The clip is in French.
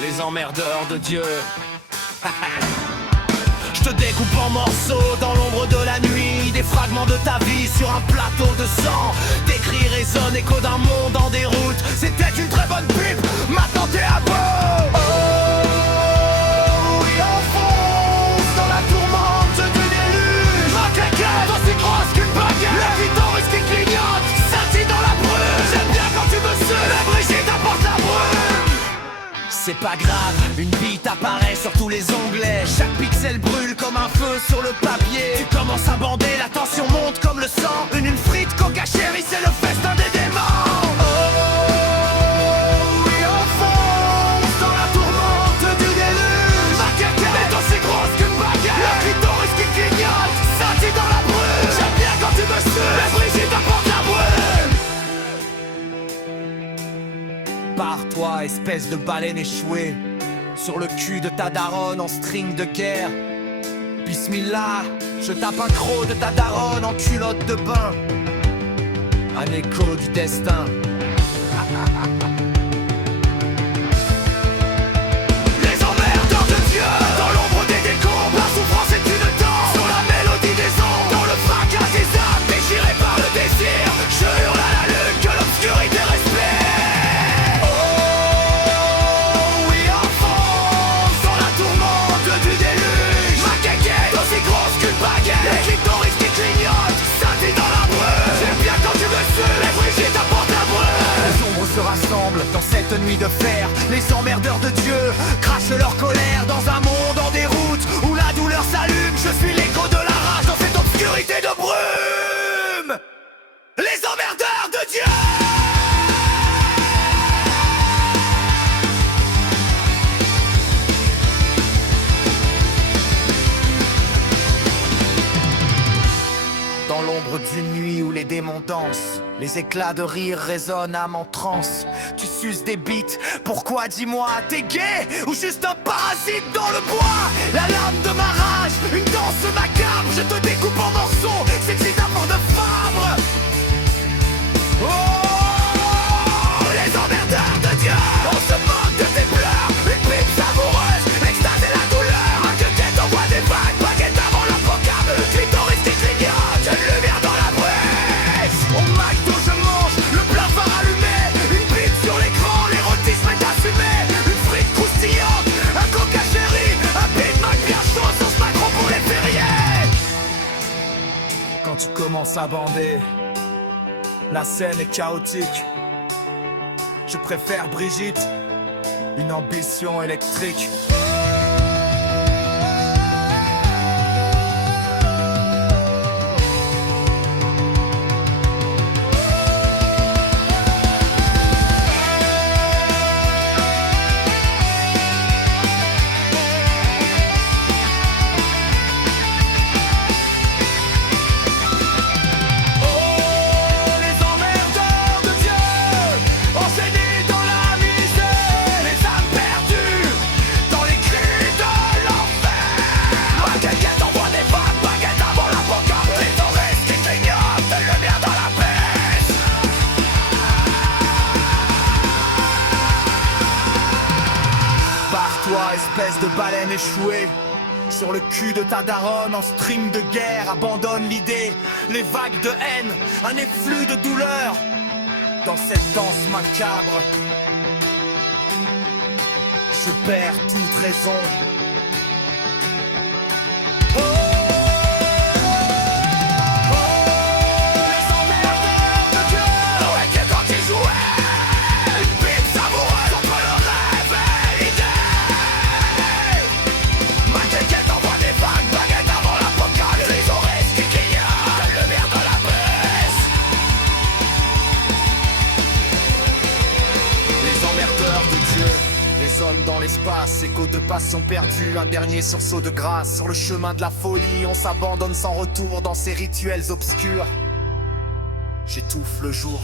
les emmerdeurs de Dieu. Je te découpe en morceaux dans l'ombre de la nuit, des fragments de ta vie sur un plateau de sang. Tes cris résonnent, écho d'un monde en déroute. C'était une très bonne pipe, maintenant t'es à bout. Oh, oui, on fonce dans la tourmente du déluge. Ma claquette, aussi grosse qu'une baguette. La clitoris qui clignote, scintille dans la brume. J'aime bien quand tu me sues, la Brigitte apporte la brume. C'est pas grave, une bite apparaît sur tous les onglets. Chaque pixel brûle comme un feu sur le papier. Tu commences à bander, la tension monte comme le sang. Une frite coca chérie, c'est le festin des démons. Oh, oui, on fonce dans la tourmente du déluge. Ma caca est aussi grosse qu'une baguette. La clitoris qui clignote, scintille dans la brume. J'aime bien quand tu me sues, la Brigitte apporte la brume. Pars-toi, espèce de baleine échouée, sur le cul de ta daronne en string de guerre. Bismillah, je tape un croc de ta daronne en culotte de bain. Un écho du destin. Les emmerdeurs de Dieu, dans l'ombre des décombres, la souffrance est une danse sur la mélodie des ondes. Dans le fracas des âmes, déchiré par le désir, je hurle à la lune que l'obscurité respire. Les clitoris qui clignotent, scintille dans la brume. J'aime bien quand tu me sues, les Brigitte apportent la brume. Les ombres se rassemblent dans cette nuit de fer. Les emmerdeurs de Dieu crachent leur colère dans un monde en déroute où la douleur s'allume. Je suis l'écho de la rage dans cette obscurité de brume. Les emmerdeurs de Dieu. Dans l'ombre d'une nuit où les démons dansent, les éclats de rire résonnent âme en transe. Tu suces des bites, pourquoi dis-moi? T'es gay ou juste un parasite dans le bois? La lame de ma rage, une danse macabre. Je te découpe en morceaux, c'est une apport de fabre. Oh, les emmerdeurs de Dieu, on se moque de tes pleurs. Une pipe savoureuse, l'extase et la douleur. Un quequette envoie des vagues, baguette avant l'apocalypse. Le clitoris qui clignote, une lumière dans la brèche. Au McDo je mange, le plat phare allumé. Une bite sur l'écran, l'érotisme est assumé. Une frite croustillante, un coca chéri. Un Big Mac bien chaud, sauce macro pour les fériés. Quand tu commences à bander, la scène est chaotique. Je préfère Brigitte, une ambition électrique. Espèce de baleine échouée, sur le cul de ta daronne en string de guerre. Abandonne l'idée, les vagues de haine, un efflux de douleur. Dans cette danse macabre, je perds toute raison. Dans l'espace, écho de passion perdue, un dernier sursaut de grâce. Sur le chemin de la folie, on s'abandonne sans retour dans ces rituels obscurs. J'étouffe le jour.